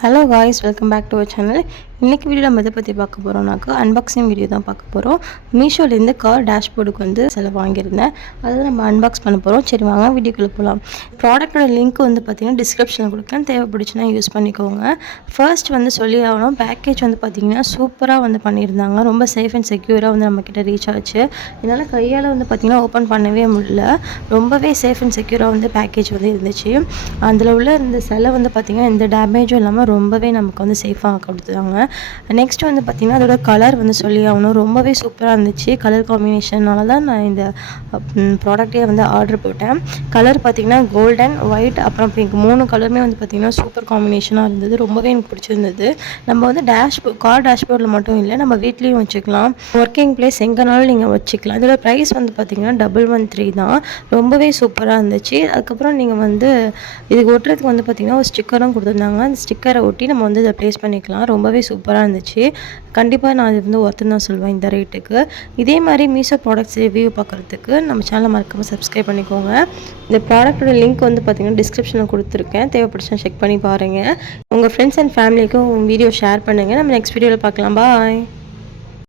Hello guys, welcome back to our channel. இன்றைக்கி video நம்ம எதை பற்றி பார்க்க போகிறோம்னாக்கா அன்பாக்சிங் வீடியோ தான் பார்க்க போகிறோம். மீஷோலேருந்து கார் டேஷ்போர்டுக்கு வந்து சில வாங்கியிருந்தேன். அதை நம்ம அன்பாக்ஸ் பண்ண போகிறோம். சரி வாங்க வீடியோக்குள்ளே போகலாம். ப்ராடக்டோட லிங்க் வந்து பார்த்திங்கன்னா டிஸ்கிரிப்ஷனில் கொடுக்குறேன், தேவைப்படுச்சுன்னா யூஸ் பண்ணிக்கோங்க. ஃபர்ஸ்ட் வந்து சொல்லி ஆகணும், பேக்கேஜ் வந்து பார்த்திங்கன்னா சூப்பராக வந்து பண்ணியிருந்தாங்க. ரொம்ப சேஃப் அண்ட் செக்யூராக வந்து நம்மக்கிட்ட ரீச் ஆச்சு. இதனால் கையால் வந்து பார்த்திங்கன்னா ஓப்பன் பண்ணவே முடியல. ரொம்பவே சேஃப் அண்ட் செக்யூராக வந்து பேக்கேஜ் வந்து இருந்துச்சு. அதில் உள்ள இந்த சிலை வந்து பார்த்திங்கன்னா எந்த டேமேஜும் இல்லாமல் ரொம்பவே நமக்கு வந்து சேஃபாக கொடுத்துருந்தாங்க. நெக்ஸ்ட் வந்து பார்த்திங்கன்னா அதோட கலர் வந்து சொல்லி ஆகணும், ரொம்பவே சூப்பராக இருந்துச்சு. கலர் காம்பினேஷனால தான் நான் இந்த ப்ராடக்டே வந்து ஆர்டர் போட்டேன். கலர் பார்த்திங்கன்னா கோல்டன், ஒயிட், அப்புறம் பிங்க் 3 கலருமே வந்து பார்த்திங்கன்னா சூப்பர் காம்பினேஷனாக இருந்தது. ரொம்பவே எனக்கு பிடிச்சிருந்தது. நம்ம வந்து கார் டேஷ்போர்டில் மட்டும் இல்லை, நம்ம வீட்லேயும் வச்சுக்கலாம். ஒர்க்கிங் பிளேஸ் எங்கேனாலும் நீங்கள் வச்சுக்கலாம். இதோட ப்ரைஸ் வந்து பார்த்திங்கன்னா 113 தான். ரொம்பவே சூப்பராக இருந்துச்சு. அதுக்கப்புறம் நீங்கள் வந்து இதுக்கு ஒட்டுறதுக்கு வந்து பார்த்திங்கன்னா ஒரு ஸ்டிக்கரும் கொடுத்துருந்தாங்க. அந்த ஸ்டிக்கரை ஒட்டி நம்ம வந்து இதை ப்ளேஸ் பண்ணிக்கலாம். ரொம்பவே சூப்பராக இருந்துச்சு. கண்டிப்பாக நான் இது வந்து ஒர்த்துன்னு தான் சொல்லுவேன் இந்த ரேட்டுக்கு. இதே மாதிரி மீஷோ ப்ராடக்ட்ஸ் ரிவ்யூ பார்க்குறதுக்கு நம்ம சேனலை மறக்காமல் சப்ஸ்கிரைப் பண்ணிக்கோங்க. இந்த ப்ராடக்ட்டோட லிங்க் வந்து பார்த்திங்கன்னா டிஸ்கிரிப்ஷனில் கொடுத்துருக்கேன், தேவைப்படுச்சுன்னா செக் பண்ணி பாருங்கள். உங்கள் ஃப்ரெண்ட்ஸ் அண்ட் ஃபேமிலிக்கும் வீடியோ ஷேர் பண்ணுங்கள். நம்ம நெக்ஸ்ட் வீடியோவில் பார்க்கலாம். பாய்.